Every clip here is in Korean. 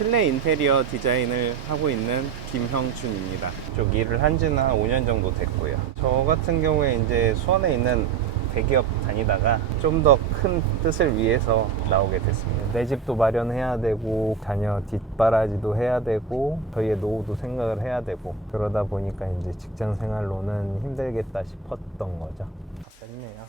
실내 인테리어 디자인을 하고 있는 김형준입니다. 쪽 일을 한 지는 한 5년 정도 됐고요. 저 같은 경우에 이제 수원에 있는 대기업 다니다가 좀 더 큰 뜻을 위해서 나오게 됐습니다. 내 집도 마련해야 되고 자녀 뒷바라지도 해야 되고 저희의 노후도 생각을 해야 되고 그러다 보니까 이제 직장 생활로는 힘들겠다 싶었던 거죠. 뺐네요.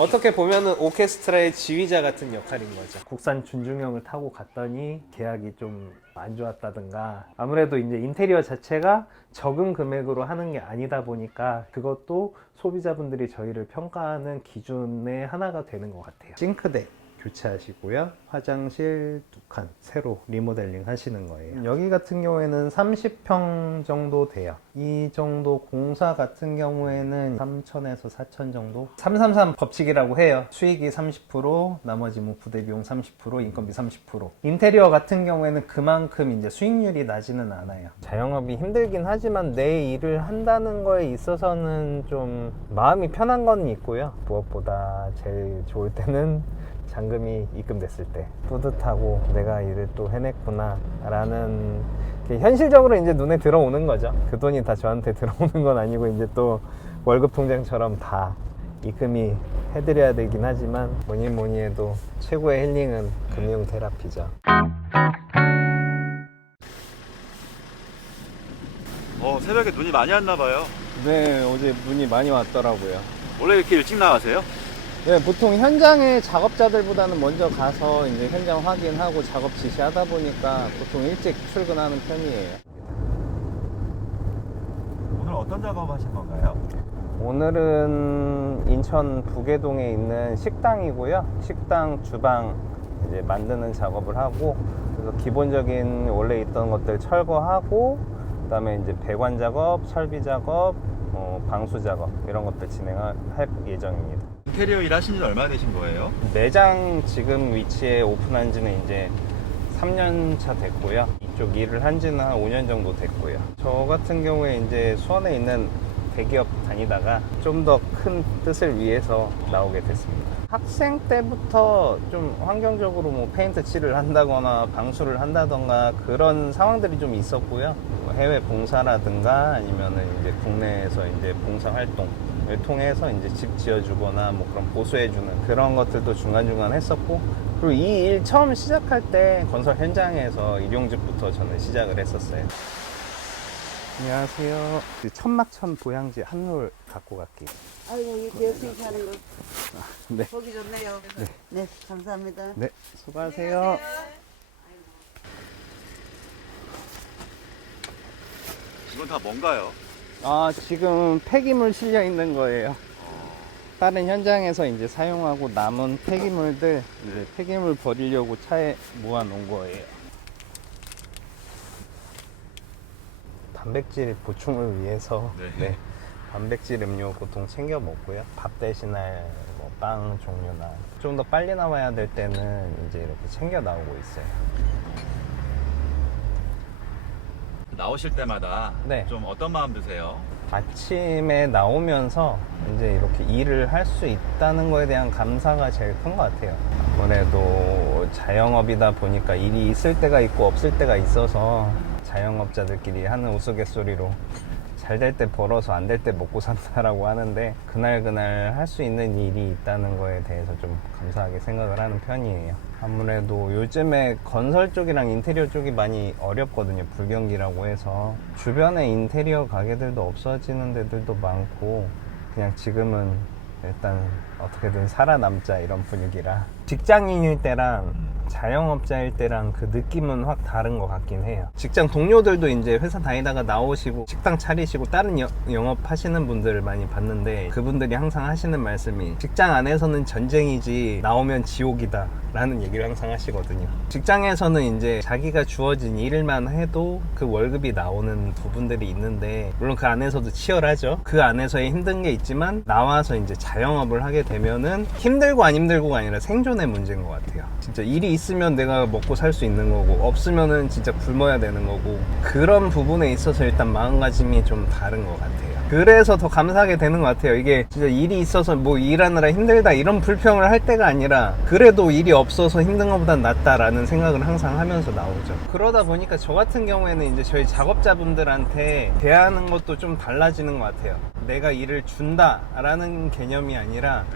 어떻게 보면은 오케스트라의 지휘자 같은 역할인 거죠. 국산 준중형을 타고 갔더니 계약이 좀 안 좋았다든가 아무래도 이제 인테리어 자체가 적은 금액으로 하는 게 아니다 보니까 그것도 소비자분들이 저희를 평가하는 기준의 하나가 되는 것 같아요. 싱크대 교체하시고요. 화장실 2칸 새로 리모델링 하시는 거예요. 여기 같은 경우에는 30평 정도 돼요. 이 정도 공사 같은 경우에는 3천에서 4천 정도? 333 법칙이라고 해요. 수익이 30%, 나머지 뭐 부대 비용 30%, 인건비 30%. 인테리어 같은 경우에는 그만큼 이제 수익률이 나지는 않아요. 자영업이 힘들긴 하지만 내 일을 한다는 거에 있어서는 좀 마음이 편한 건 있고요. 무엇보다 제일 좋을 때는 잔금이 입금됐을 때 뿌듯하고 내가 일을 또 해냈구나 라는 현실적으로 이제 눈에 들어오는 거죠. 그 돈이 다 저한테 들어오는 건 아니고 이제 또 월급 통장처럼 다 입금이 해드려야 되긴 하지만 뭐니 해도 최고의 힐링은 금융 테라피죠. 새벽에 눈이 많이 왔나 봐요. 네, 어제 눈이 많이 왔더라고요. 원래 이렇게 일찍 나가세요? 네, 보통 현장에 작업자들보다는 먼저 가서 이제 현장 확인하고 작업 지시하다 보니까 보통 일찍 출근하는 편이에요. 오늘 어떤 작업 하신 건가요? 오늘은 인천 부계동에 있는 식당이고요. 식당 주방 이제 만드는 작업을 하고 그래서 기본적인 원래 있던 것들 철거하고 그다음에 이제 배관 작업, 설비 작업, 방수 작업 이런 것들 진행할 예정입니다. 인테리어 일 하신 지 얼마나 되신 거예요? 매장 지금 위치에 오픈한 지는 이제 3년 차 됐고요. 이쪽 일을 한 지는 한 5년 정도 됐고요. 저 같은 경우에 이제 수원에 있는 대기업 다니다가 좀 더 큰 뜻을 위해서 나오게 됐습니다. 학생 때부터 좀 환경적으로 뭐 페인트 칠을 한다거나 방수를 한다던가 그런 상황들이 좀 있었고요. 뭐 해외 봉사라든가 아니면은 이제 국내에서 이제 봉사 활동을 통해서 이제 집 지어주거나 뭐 그런 보수해주는 그런 것들도 중간중간 했었고 그리고 이 일 처음 시작할 때 건설 현장에서 일용직부터 저는 시작을 했었어요. 안녕하세요. 천막천 보양지 한 롤 갖고 갈게요. 아이고, 이 배수익 하는 거 네. 보기 좋네요. 네, 감사합니다. 네, 수고하세요. 이건 다 뭔가요? 아, 지금 폐기물 실려 있는 거예요. 다른 현장에서 이제 사용하고 남은 폐기물들 이제 폐기물 버리려고 차에 모아 놓은 거예요. 단백질 보충을 위해서 네, 단백질 음료 보통 챙겨 먹고요. 밥 대신에 뭐 빵 종류나 좀 더 빨리 나와야 될 때는 이제 이렇게 챙겨 나오고 있어요. 나오실 때마다 네. 좀 어떤 마음 드세요? 아침에 나오면서 이제 이렇게 일을 할 수 있다는 거에 대한 감사가 제일 큰 것 같아요. 아무래도 자영업이다 보니까 일이 있을 때가 있고 없을 때가 있어서 자영업자들끼리 하는 우스갯소리로 잘 될 때 벌어서 안 될 때 먹고 산다라고 하는데 그날 할 수 있는 일이 있다는 거에 대해서 좀 감사하게 생각을 하는 편이에요. 아무래도 요즘에 건설 쪽이랑 인테리어 쪽이 많이 어렵거든요. 불경기라고 해서 주변에 인테리어 가게들도 없어지는 데들도 많고 그냥 지금은 일단 어떻게든 살아남자 이런 분위기라 직장인일 때랑 자영업자일 때랑 그 느낌은 확 다른 것 같긴 해요. 직장 동료들도 이제 회사 다니다가 나오시고 식당 차리시고 다른 영업 하시는 분들을 많이 봤는데 그분들이 항상 하시는 말씀이 직장 안에서는 전쟁이지 나오면 지옥이다 라는 얘기를 항상 하시거든요. 직장에서는 이제 자기가 주어진 일만 해도 그 월급이 나오는 부분들이 있는데 물론 그 안에서도 치열하죠. 그 안에서의 힘든 게 있지만 나와서 이제 자영업을 하게 되면은 힘들고 안 힘들고가 아니라 생존의 문제인 것 같아요. 진짜 일이 있으면 내가 먹고 살 수 있는 거고 없으면은 진짜 굶어야 되는 거고 그런 부분에 있어서 일단 마음가짐이 좀 다른 것 같아요. 그래서 더 감사하게 되는 것 같아요. 이게 진짜 일이 있어서 뭐 일하느라 힘들다 이런 불평을 할 때가 아니라 그래도 일이 없어서 힘든 것보단 낫다라는 생각을 항상 하면서 나오죠. 그러다 보니까 저 같은 경우에는 이제 저희 작업자분들한테 대하는 것도 좀 달라지는 것 같아요. 내가 일을 준다라는 개념이 아니라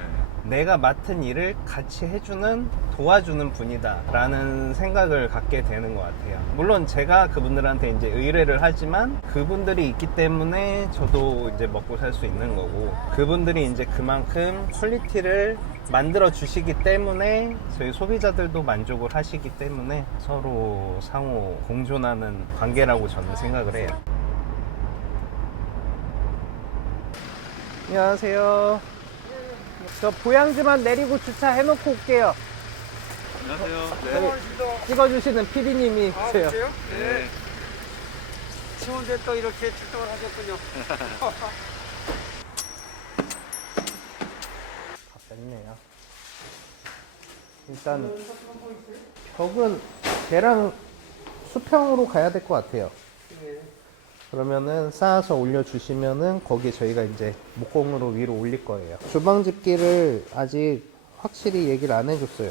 내가 맡은 일을 같이 해주는, 도와주는 분이다 라는 생각을 갖게 되는 것 같아요. 물론 제가 그분들한테 이제 의뢰를 하지만 그분들이 있기 때문에 저도 이제 먹고 살 수 있는 거고, 그분들이 이제 그만큼 퀄리티를 만들어 주시기 때문에 저희 소비자들도 만족을 하시기 때문에 서로 상호 공존하는 관계라고 저는 생각을 해요. 안녕하세요. 저 보양지만 내리고 주차해놓고 올게요. 안녕하세요. 네. 찍어주시는 PD님이 세요. 그래요? 네. 추운데 또 이렇게 출동을 하셨군요. 다 뺐네요. 일단 벽은 걔랑 수평으로 가야 될 것 같아요. 그러면은 쌓아서 올려주시면은 거기에 저희가 이제 목공으로 위로 올릴 거예요. 주방 집기를 아직 확실히 얘기를 안 해줬어요.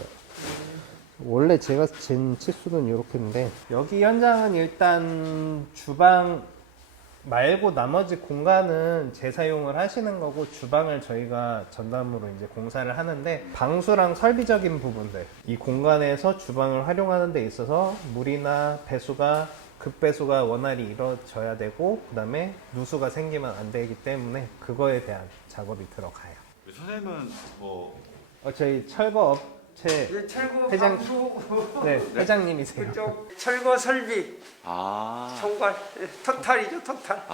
원래 제가 잰 치수는 이렇게인데, 여기 현장은 일단 주방 말고 나머지 공간은 재사용을 하시는 거고, 주방을 저희가 전담으로 이제 공사를 하는데, 방수랑 설비적인 부분들, 이 공간에서 주방을 활용하는 데 있어서 물이나 배수가 급배수가 원활히 이루어져야 되고, 그 다음에 누수가 생기면 안 되기 때문에 그거에 대한 작업이 들어가요. 선생님은 뭐 저희 철거 업체 예, 철거 회장- 방수 네, 회장님이세요. 그쪽 철거 설비 총괄 토탈이죠 토탈.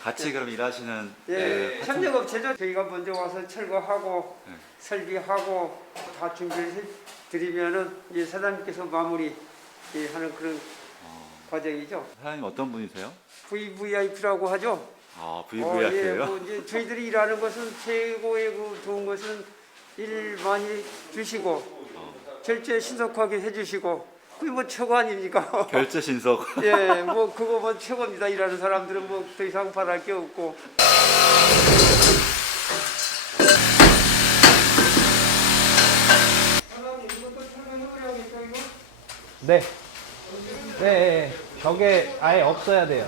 같이 그럼 일하시는 예, 협력업체죠. 저희가 먼저 와서 철거하고 네. 설비하고 다 준비를 해드리면은 이제 사장님께서 마무리 하는 그런 과정이죠. 사장님 어떤 분이세요? VVIP라고 하죠. VVIP예요? 뭐 이제 저희들이 일하는 것은 최고의 그 좋은 것은 일 많이 주시고 결제 신속하게 해주시고 그게 뭐 최고 아닙니까? 결제 신속. 예, 뭐 그거 뭐 최고입니다. 일하는 사람들은 뭐 더 이상 바랄 게 없고. 사장님 이것도 철거해버려야겠죠 이거? 네. 네, 벽에 아예 없어야 돼요.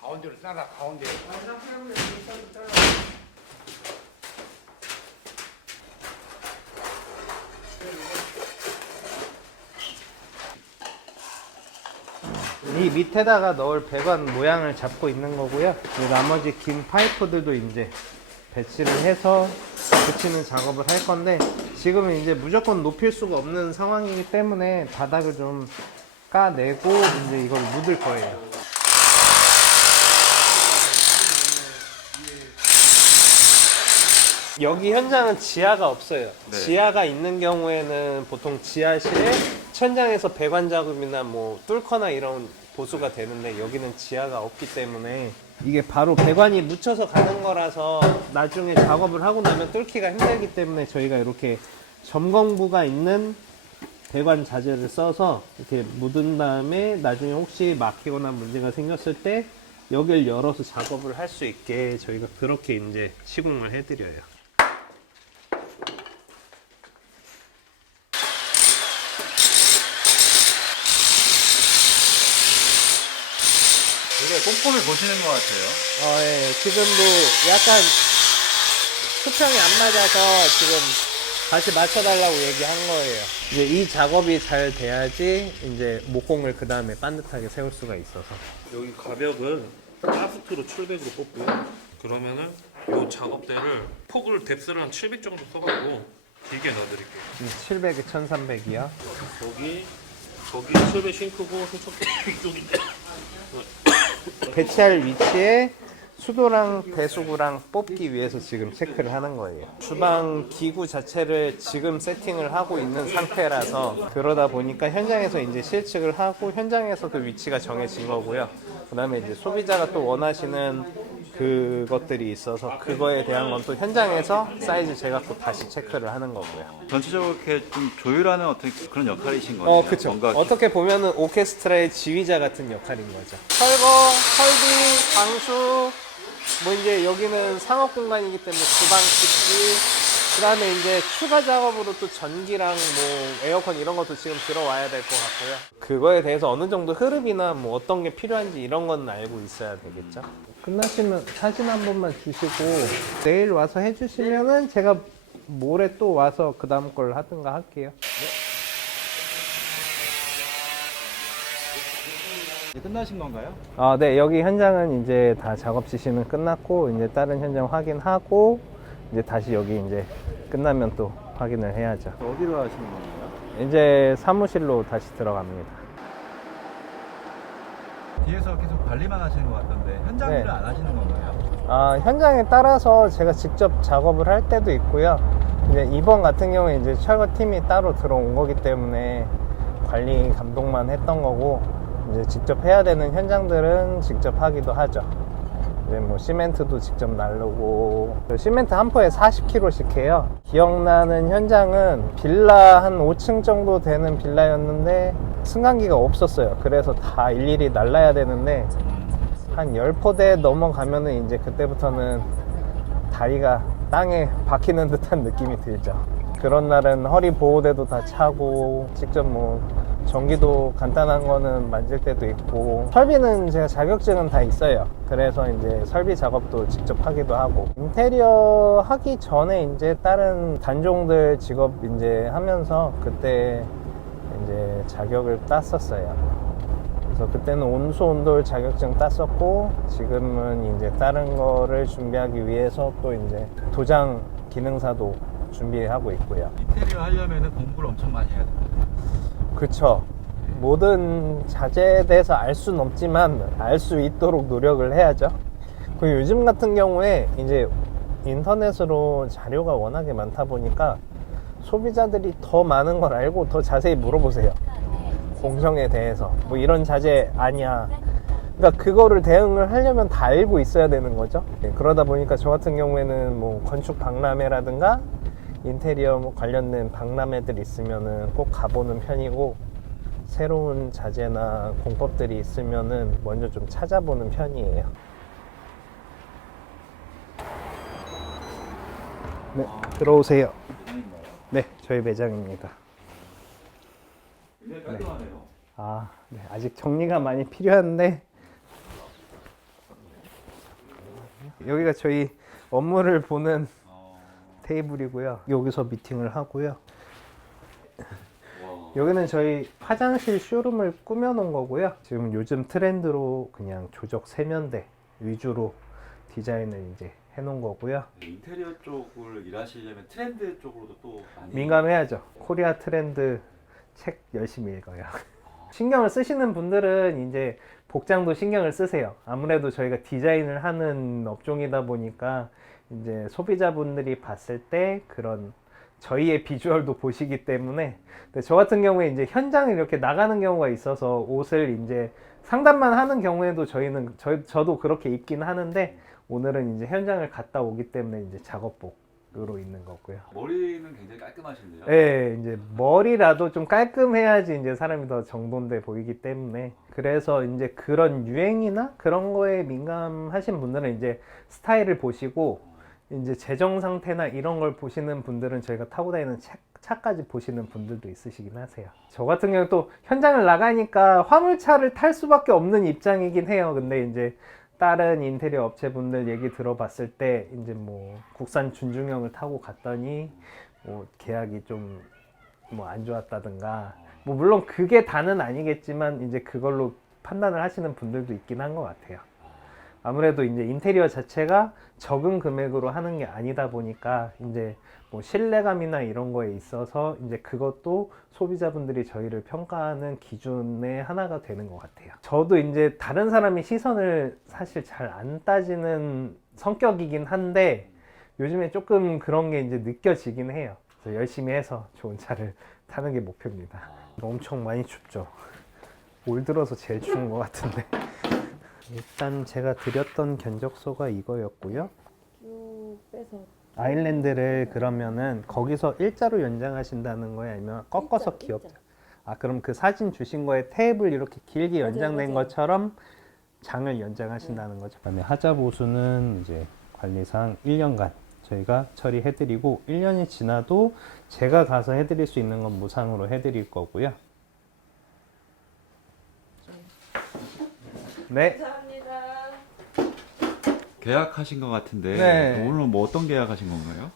가운데로 싸라 가운데. 이 밑에다가 넣을 배관 모양을 잡고 있는 거고요. 이 나머지 긴 파이프들도 이제 배치를 해서 붙이는 작업을 할 건데, 지금은 이제 무조건 높일 수가 없는 상황이기 때문에 바닥을 좀 까내고 이제 이걸 묻을 거예요. 여기 현장은 지하가 없어요. 네. 지하가 있는 경우에는 보통 지하실에 천장에서 배관 작업이나 뭐 뚫거나 이런 보수가 되는데, 여기는 지하가 없기 때문에 이게 바로 배관이 묻혀서 가는 거라서 나중에 작업을 하고 나면 뚫기가 힘들기 때문에 저희가 이렇게 점검부가 있는 배관 자재를 써서 이렇게 묻은 다음에 나중에 혹시 막히거나 문제가 생겼을 때 여기를 열어서 작업을 할 수 있게 저희가 그렇게 이제 시공을 해드려요. 되게 꼼꼼히 보시는 것 같아요. 예, 지금도 약간 수평이 안 맞아서 지금 다시 맞춰달라고 얘기한 거예요. 이제 이 작업이 잘 돼야지 이제 목공을 그 다음에 반듯하게 세울 수가 있어서. 여기 가벽은 카스트로 700으로 뽑고요. 그러면은 요 작업대를 폭을 뎁스를 한 700 정도 써가지고 길게 넣어드릴게요. 700에 1300이요. 저기 700 싱크고 세척기 이쪽인데 배치할 위치에 수도랑 배수구랑 뽑기 위해서 지금 체크를 하는 거예요. 주방 기구 자체를 지금 세팅을 하고 있는 상태라서, 그러다 보니까 현장에서 이제 실측을 하고 현장에서 그 위치가 정해진 거고요. 그 다음에 이제 소비자가 또 원하시는 그것들이 있어서 그거에 대한 건 또 현장에서 사이즈 재갖고 다시 체크를 하는 거고요. 전체적으로 이렇게 좀 조율하는 어떤 그런 역할이신 거네요. 그쵸. 뭔가 어떻게 보면은 오케스트라의 지휘자 같은 역할인 거죠. 철거, 설비, 방수, 뭐 이제 여기는 상업 공간이기 때문에 주방 식기, 그 다음에 이제 추가 작업으로 또 전기랑 뭐 에어컨 이런 것도 지금 들어와야 될 것 같고요. 그거에 대해서 어느 정도 흐름이나 뭐 어떤 게 필요한지 이런 건 알고 있어야 되겠죠. 끝나시면 사진 한 번만 주시고 내일 와서 해주시면은 제가 모레 또 와서 그 다음 걸 하든가 할게요. 이제 끝나신 건가요? 네, 여기 현장은 이제 다 작업 지시는 끝났고 이제 다른 현장 확인하고 이제 다시 여기 이제 끝나면 또 확인을 해야죠. 어디로 하시는 건가요? 이제 사무실로 다시 들어갑니다. 뒤에서 계속 관리만 하시는 것 같던데 현장 네. 일을 안 하시는 건가요? 현장에 따라서 제가 직접 작업을 할 때도 있고요. 이제 이번 같은 경우에 이제 철거팀이 따로 들어온 거기 때문에 관리 감독만 했던 거고 이제 직접 해야 되는 현장들은 직접 하기도 하죠. 이제 뭐 시멘트도 직접 나르고 시멘트 한 포에 40kg씩 해요. 기억나는 현장은 빌라 한 5층 정도 되는 빌라였는데 승강기가 없었어요. 그래서 다 일일이 날라야 되는데 한 10포대 넘어가면은 이제 그때부터는 다리가 땅에 박히는 듯한 느낌이 들죠. 그런 날은 허리 보호대도 다 차고 직접 뭐 전기도 간단한 거는 만질 때도 있고 설비는 제가 자격증은 다 있어요. 그래서 이제 설비 작업도 직접 하기도 하고 인테리어 하기 전에 이제 다른 단종들 직업 이제 하면서 그때 이제 자격을 땄었어요. 그래서 그때는 온수 온돌 자격증 땄었고 지금은 이제 다른 거를 준비하기 위해서 또 이제 도장 기능사도 준비하고 있고요. 인테리어 하려면 공부를 엄청 많이 해야 돼요. 그쵸. 모든 자재에 대해서 알 수는 없지만 알 수 있도록 노력을 해야죠. 그리고 요즘 같은 경우에 이제 인터넷으로 자료가 워낙에 많다 보니까 소비자들이 더 많은 걸 알고 더 자세히 물어보세요. 공정에 대해서 뭐 이런 자재 아니야. 그러니까 그거를 대응을 하려면 다 알고 있어야 되는 거죠. 그러다 보니까 저 같은 경우에는 뭐 건축 박람회라든가 인테리어 뭐 관련된 박람회들 있으면은 꼭 가보는 편이고 새로운 자재나 공법들이 있으면은 먼저 좀 찾아보는 편이에요. 네, 들어오세요. 네, 저희 매장입니다. 굉장히 깔끔하네요. 네, 아직 정리가 많이 필요한데 여기가 저희 업무를 보는 테이블이고요. 여기서 미팅을 하고요. 여기는 저희 화장실 쇼룸을 꾸며 놓은 거고요. 지금 요즘 트렌드로 그냥 조적 세면대 위주로 디자인을 이제 해 놓은 거고요. 인테리어 쪽을 일하시려면 트렌드 쪽으로도 또 많이 민감해야죠. 코리아 트렌드 책 열심히 읽어요. 신경을 쓰시는 분들은 이제 복장도 신경을 쓰세요. 아무래도 저희가 디자인을 하는 업종이다 보니까 이제 소비자분들이 봤을 때 그런 저희의 비주얼도 보시기 때문에 근데 저 같은 경우에 이제 현장에 이렇게 나가는 경우가 있어서 옷을 이제 상담만 하는 경우에도 저도 그렇게 입긴 하는데 오늘은 이제 현장을 갔다 오기 때문에 이제 작업복으로 있는 거고요. 머리는 굉장히 깔끔하신데요. 네, 이제 머리라도 좀 깔끔해야지 이제 사람이 더 정돈돼 보이기 때문에 그래서 이제 그런 유행이나 그런 거에 민감하신 분들은 이제 스타일을 보시고 이제 재정 상태나 이런 걸 보시는 분들은 저희가 타고 다니는 차까지 보시는 분들도 있으시긴 하세요. 저 같은 경우 또 현장을 나가니까 화물차를 탈 수밖에 없는 입장이긴 해요. 근데 이제 다른 인테리어 업체분들 얘기 들어봤을 때 이제 뭐 국산 준중형을 타고 갔더니 뭐 계약이 좀 뭐 안 좋았다든가 뭐 물론 그게 다는 아니겠지만 이제 그걸로 판단을 하시는 분들도 있긴 한 것 같아요. 아무래도 이제 인테리어 자체가 적은 금액으로 하는 게 아니다 보니까 이제 뭐 신뢰감이나 이런 거에 있어서 이제 그것도 소비자분들이 저희를 평가하는 기준의 하나가 되는 것 같아요. 저도 이제 다른 사람의 시선을 사실 잘 안 따지는 성격이긴 한데 요즘에 조금 그런 게 이제 느껴지긴 해요. 그래서 열심히 해서 좋은 차를 타는 게 목표입니다. 엄청 많이 춥죠. 올 들어서 제일 추운 것 같은데. 일단 제가 드렸던 견적서가 이거였고요. 쭉 빼서 아일랜드를 그러면은 거기서 일자로 연장하신다는 거예요? 아니면 꺾어서 기억? 아, 그럼 그 사진 주신 거에 탭을 이렇게 길게 맞아요, 연장된 맞아요. 것처럼 장을 연장하신다는 거죠. 그다음에 하자 보수는 이제 관리상 1년간 저희가 처리해드리고 1년이 지나도 제가 가서 해드릴 수 있는 건 무상으로 해드릴 거고요. 네. 감사합니다. 계약하신 것 같은데 네. 오늘 뭐 어떤 계약하신 건가요?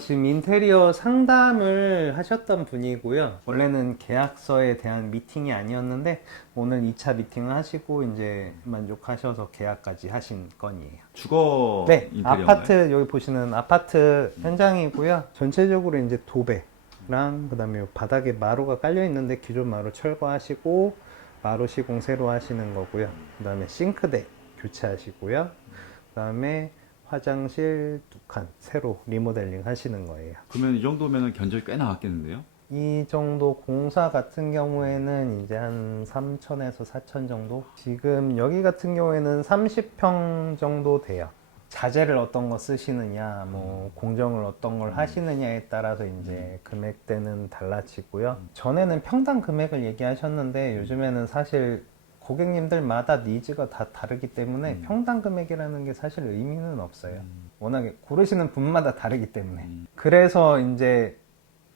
지금 인테리어 상담을 하셨던 분이고요. 원래는 계약서에 대한 미팅이 아니었는데 오늘 2차 미팅을 하시고 이제 만족하셔서 계약까지 하신 건이에요. 주거 네, 인테리어인가요? 아파트 여기 보시는 아파트 현장이고요. 전체적으로 이제 도배랑 그다음에 요 바닥에 마루가 깔려 있는데 기존 마루 철거하시고 마루 시공 새로 하시는 거고요. 그다음에 싱크대 교체하시고요. 그다음에 화장실 2칸 새로 리모델링 하시는 거예요. 그러면 이 정도면 견적이 꽤 나왔겠는데요? 이 정도 공사 같은 경우에는 이제 한 3천에서 4천 정도? 지금 여기 같은 경우에는 30평 정도 돼요. 자재를 어떤 거 쓰시느냐, 뭐 공정을 어떤 걸 하시느냐에 따라서 이제 금액대는 달라지고요. 전에는 평당 금액을 얘기하셨는데 요즘에는 사실 고객님들마다 니즈가 다 다르기 때문에 평당 금액이라는 게 사실 의미는 없어요. 워낙에 고르시는 분마다 다르기 때문에. 그래서 이제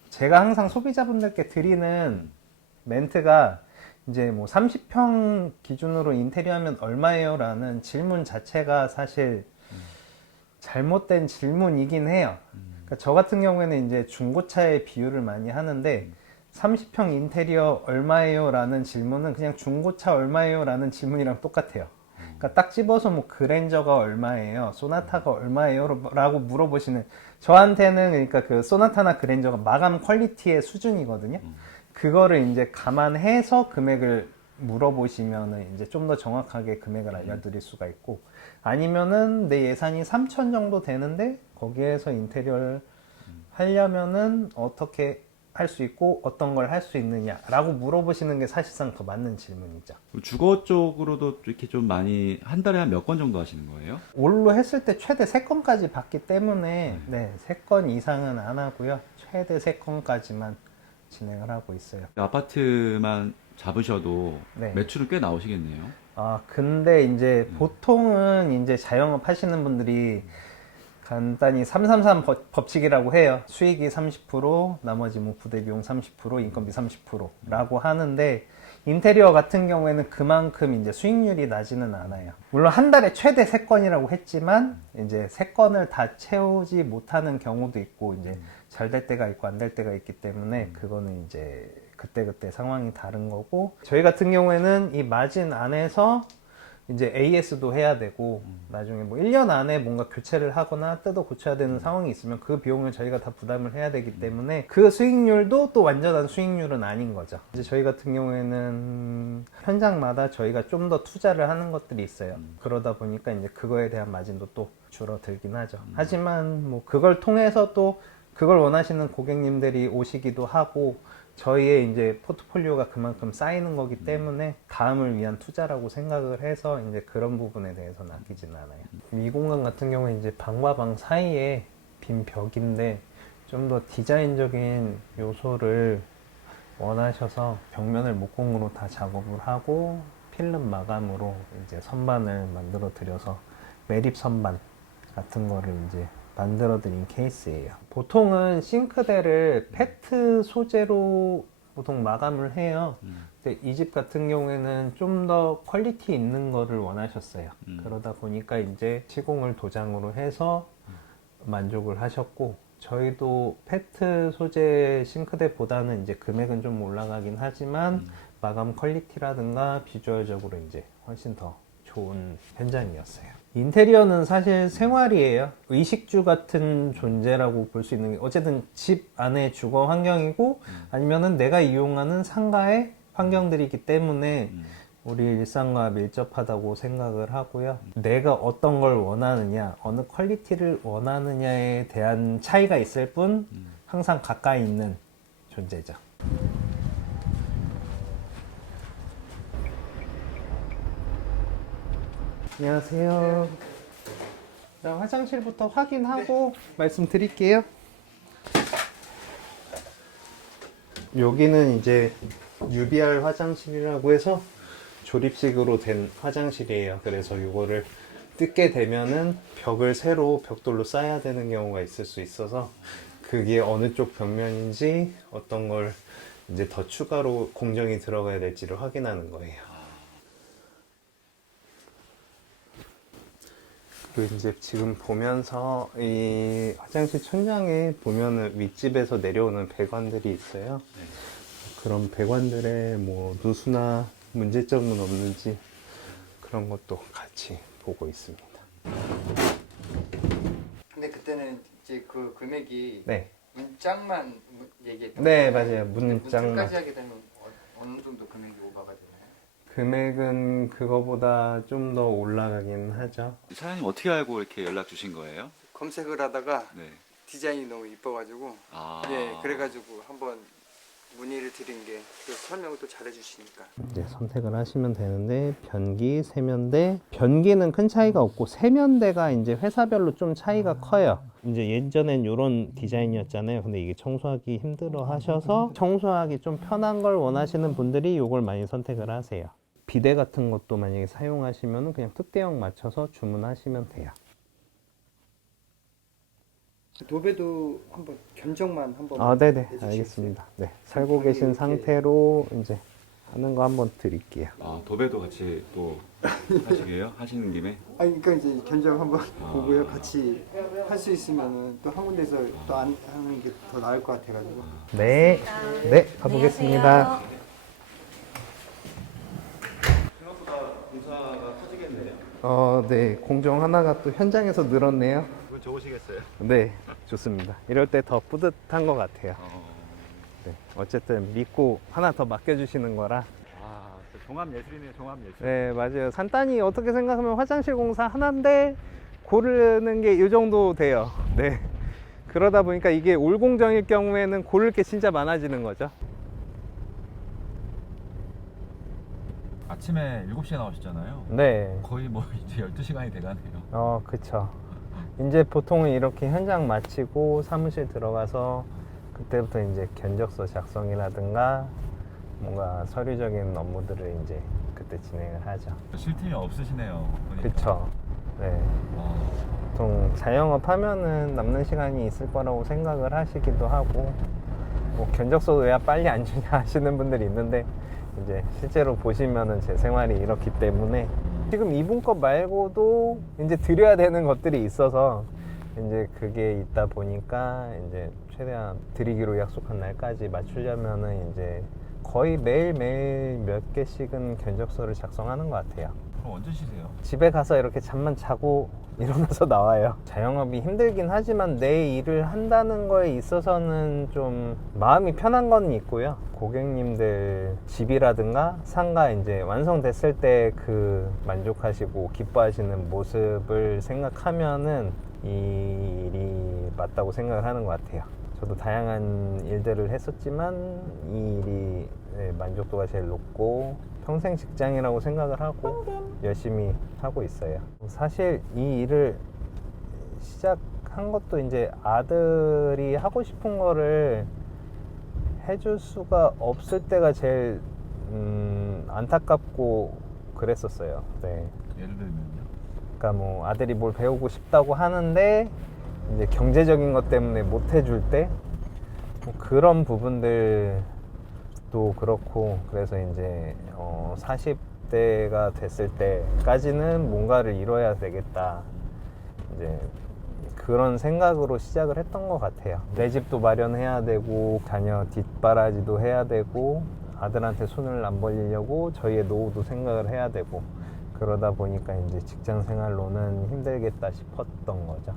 제가 항상 소비자분들께 드리는 멘트가 이제 뭐 30평 기준으로 인테리어 하면 얼마예요? 라는 질문 자체가 사실 잘못된 질문이긴 해요. 그러니까 저 같은 경우에는 이제 중고차의 비유를 많이 하는데 30평 인테리어 얼마예요? 라는 질문은 그냥 중고차 얼마예요? 라는 질문이랑 똑같아요. 그러니까 딱 집어서 뭐 그랜저가 얼마예요? 소나타가 얼마예요? 라고 물어보시는 저한테는 그러니까 그 소나타나 그랜저가 마감 퀄리티의 수준이거든요. 그거를 이제 감안해서 금액을 물어보시면은 이제 좀 더 정확하게 금액을 알려드릴 수가 있고 아니면은 내 예산이 3천 정도 되는데 거기에서 인테리어를 하려면은 어떻게 할 수 있고 어떤 걸 할 수 있느냐라고 물어보시는 게 사실상 더 맞는 질문이죠. 주거 쪽으로도 이렇게 좀 많이 한 달에 한 몇 건 정도 하시는 거예요? 올로 했을 때 최대 3건까지 받기 때문에 네, 3건 이상은 안 하고요. 최대 3건까지만 진행을 하고 있어요. 아파트만 잡으셔도 네. 매출은 꽤 나오시겠네요. 아, 근데 이제 보통은 이제 자영업 하시는 분들이 간단히 333 법칙이라고 해요. 수익이 30%, 나머지 뭐 부대 비용 30%, 인건비 30%라고 하는데 인테리어 같은 경우에는 그만큼 이제 수익률이 나지는 않아요. 물론 한 달에 최대 3건이라고 했지만 이제 3건을 다 채우지 못하는 경우도 있고 이제 잘 될 때가 있고 안 될 때가 있기 때문에 그거는 이제 그때그때 상황이 다른 거고 저희 같은 경우에는 이 마진 안에서 이제 AS도 해야 되고 나중에 뭐 1년 안에 뭔가 교체를 하거나 뜯어 고쳐야 되는 상황이 있으면 그 비용을 저희가 다 부담을 해야 되기 때문에 그 수익률도 또 완전한 수익률은 아닌 거죠. 이제 저희 같은 경우에는 현장마다 저희가 좀 더 투자를 하는 것들이 있어요. 그러다 보니까 이제 그거에 대한 마진도 또 줄어들긴 하죠. 하지만 뭐 그걸 통해서 또 그걸 원하시는 고객님들이 오시기도 하고 저희의 이제 포트폴리오가 그만큼 쌓이는 거기 때문에 다음을 위한 투자라고 생각을 해서 이제 그런 부분에 대해서는 아끼지는 않아요. 이 공간 같은 경우에 이제 방과 방 사이에 빈 벽인데 좀 더 디자인적인 요소를 원하셔서 벽면을 목공으로 다 작업을 하고 필름 마감으로 이제 선반을 만들어 드려서 매립 선반 같은 거를 이제 만들어 드린 케이스예요. 보통은 싱크대를 페트 소재로 보통 마감을 해요. 근데 이 집 같은 경우에는 좀 더 퀄리티 있는 거를 원하셨어요. 그러다 보니까 이제 시공을 도장으로 해서 만족을 하셨고 저희도 페트 소재 싱크대보다는 이제 금액은 좀 올라가긴 하지만 마감 퀄리티라든가 비주얼적으로 이제 훨씬 더 좋은 현장이었어요. 인테리어는 사실 생활이에요. 의식주 같은 존재라고 볼 수 있는 게 어쨌든 집 안에 주거 환경이고 아니면은 내가 이용하는 상가의 환경들이기 때문에 우리 일상과 밀접하다고 생각을 하고요. 내가 어떤 걸 원하느냐, 어느 퀄리티를 원하느냐에 대한 차이가 있을 뿐 항상 가까이 있는 존재죠. 안녕하세요. 자, 화장실부터 확인하고 말씀드릴게요. 여기는 이제 UBR 화장실이라고 해서 조립식으로 된 화장실이에요. 그래서 이거를 뜯게 되면은 벽을 새로 벽돌로 쌓아야 되는 경우가 있을 수 있어서 그게 어느 쪽 벽면인지 어떤 걸 이제 더 추가로 공정이 들어가야 될지를 확인하는 거예요. 그 이제 지금 보면서 이 화장실 천장에 보면은 윗집에서 내려오는 배관들이 있어요. 그런 배관들의 뭐 누수나 문제점은 없는지 그런 것도 같이 보고 있습니다. 근데 그때는 이제 그 금액이 네, 문짝만 얘기했던 네 거잖아요. 맞아요. 근데 문짝만. 문짝까지 하게 되면 어느 정도 금액이 오버가 되나요? 금액은 그거보다 좀 더 올라가긴 하죠. 사장님 어떻게 알고 이렇게 연락 주신 거예요? 검색을 하다가 네. 디자인이 너무 이뻐가지고 아. 예 그래가지고 한번 문의를 드린 게 그 설명을 또 잘해주시니까 이제 선택을 하시면 되는데 변기, 세면대. 변기는 큰 차이가 없고 세면대가 이제 회사별로 좀 차이가 커요. 이제 예전엔 이런 디자인이었잖아요. 근데 이게 청소하기 힘들어 하셔서 청소하기 좀 편한 걸 원하시는 분들이 이걸 많이 선택을 하세요. 비데 같은 것도 만약에 사용하시면 그냥 특대형 맞춰서 주문하시면 돼요. 도배도 한번 견적만 한번 아, 네네, 해주시겠어요? 알겠습니다. 네, 살고 계신 상태로 이제 하는 거 한번 드릴게요. 아, 도배도 같이 또 하시게요? 하시는 김에? 아니 그러니까 이제 견적 한번 보고요 같이 할 수 있으면 또 한 군데서 또 안 하는 게 더 나을 것 같아가지고 네, 네, 가보겠습니다. 생각보다 공사가 커지겠네요. 네, 공정 하나가 또 현장에서 늘었네요. 기분 좋으시겠어요? 네, 좋습니다. 이럴 때 더 뿌듯한 것 같아요. 네, 어쨌든 믿고 하나 더 맡겨주시는 거라. 아, 종합 예술이네요, 종합 예술. 네, 맞아요. 간단히 어떻게 생각하면 화장실 공사 하나인데 고르는 게 이 정도 돼요. 네. 그러다 보니까 이게 올공정일 경우에는 고를 게 진짜 많아지는 거죠. 아침에 7시에 나오셨잖아요. 네. 거의 뭐 이제 12시간이 돼가네요. 그쵸. 이제 보통은 이렇게 현장 마치고 사무실 들어가서 그때부터 이제 견적서 작성이라든가 뭔가 서류적인 업무들을 이제 그때 진행을 하죠. 쉴 틈이 없으시네요. 보니까. 그쵸. 네. 아, 보통 자영업 하면은 남는 시간이 있을 거라고 생각을 하시기도 하고, 뭐 견적서 왜 빨리 안 주냐 하시는 분들이 있는데, 이제 실제로 보시면은 제 생활이 이렇기 때문에 지금 이분 것 말고도 이제 드려야 되는 것들이 있어서 이제 그게 있다 보니까 이제 최대한 드리기로 약속한 날까지 맞추려면은 이제 거의 매일매일 몇 개씩은 견적서를 작성하는 것 같아요. 그럼 언제 쉬세요? 집에 가서 이렇게 잠만 자고 일어나서 나와요. 자영업이 힘들긴 하지만 내 일을 한다는 거에 있어서는 좀 마음이 편한 건 있고요. 고객님들 집이라든가 상가 이제 완성됐을 때 그 만족하시고 기뻐하시는 모습을 생각하면은 이 일이 맞다고 생각을 하는 것 같아요. 저도 다양한 일들을 했었지만 이 일이 만족도가 제일 높고 평생 직장이라고 생각을 하고 열심히 하고 있어요. 사실 이 일을 시작한 것도 이제 아들이 하고 싶은 거를 해줄 수가 없을 때가 제일 안타깝고 그랬었어요. 네. 예를 들면요? 그러니까 뭐 아들이 뭘 배우고 싶다고 하는데 이제 경제적인 것 때문에 못 해줄 때 뭐 그런 부분들도 그렇고 그래서 이제 40대가 됐을 때까지는 뭔가를 이뤄야 되겠다 이제 그런 생각으로 시작을 했던 것 같아요. 내 집도 마련해야 되고 자녀 뒷바라지도 해야 되고 아들한테 손을 안 벌리려고 저희의 노후도 생각을 해야 되고 그러다 보니까 이제 직장 생활로는 힘들겠다 싶었던 거죠.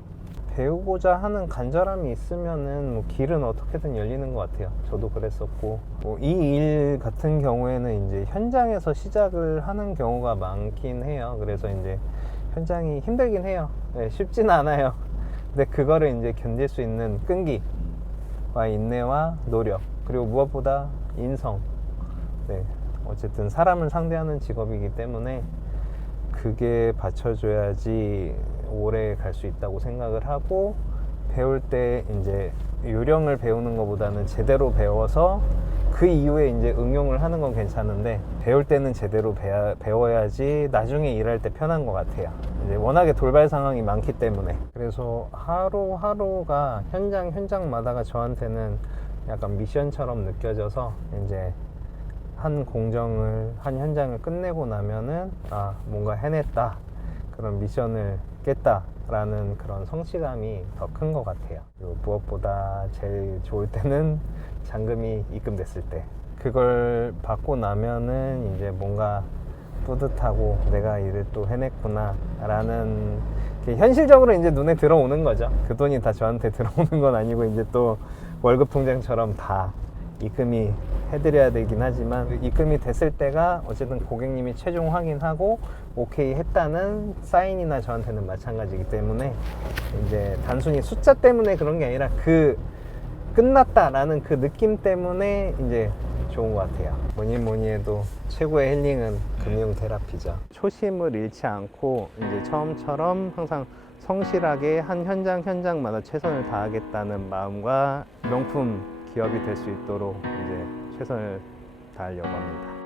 배우고자 하는 간절함이 있으면은 뭐 길은 어떻게든 열리는 것 같아요. 저도 그랬었고 뭐 이 일 같은 경우에는 이제 현장에서 시작을 하는 경우가 많긴 해요. 그래서 이제 현장이 힘들긴 해요. 네, 쉽지는 않아요. 근데 그거를 이제 견딜 수 있는 끈기와 인내와 노력 그리고 무엇보다 인성. 네, 어쨌든 사람을 상대하는 직업이기 때문에 그게 받쳐줘야지 오래 갈 수 있다고 생각을 하고, 배울 때 이제 요령을 배우는 것보다는 제대로 배워서 그 이후에 이제 응용을 하는 건 괜찮은데, 배울 때는 제대로 배워야지 나중에 일할 때 편한 것 같아요. 이제 워낙에 돌발 상황이 많기 때문에. 그래서 하루하루가 현장마다가 저한테는 약간 미션처럼 느껴져서, 이제 한 현장을 끝내고 나면은 뭔가 해냈다, 그런 미션을 깼다라는 그런 성취감이 더 큰 것 같아요. 그리고 무엇보다 제일 좋을 때는 잔금이 입금됐을 때, 그걸 받고 나면은 이제 뭔가 뿌듯하고 내가 일을 또 해냈구나 라는 게 현실적으로 이제 눈에 들어오는 거죠. 그 돈이 다 저한테 들어오는 건 아니고 이제 또 월급 통장처럼 다 입금이 해드려야 되긴 하지만, 입금이 됐을 때가 어쨌든 고객님이 최종 확인하고 오케이 했다는 사인이나 저한테는 마찬가지이기 때문에, 이제 단순히 숫자 때문에 그런 게 아니라 그 끝났다라는 그 느낌 때문에 이제 좋은 것 같아요. 뭐니 해도 최고의 힐링은 금융 테라피죠. 초심을 잃지 않고 이제 처음처럼 항상 성실하게 한 현장마다 최선을 다하겠다는 마음과 명품 기업이 될 수 있도록 이제 최선을 다하려고 합니다.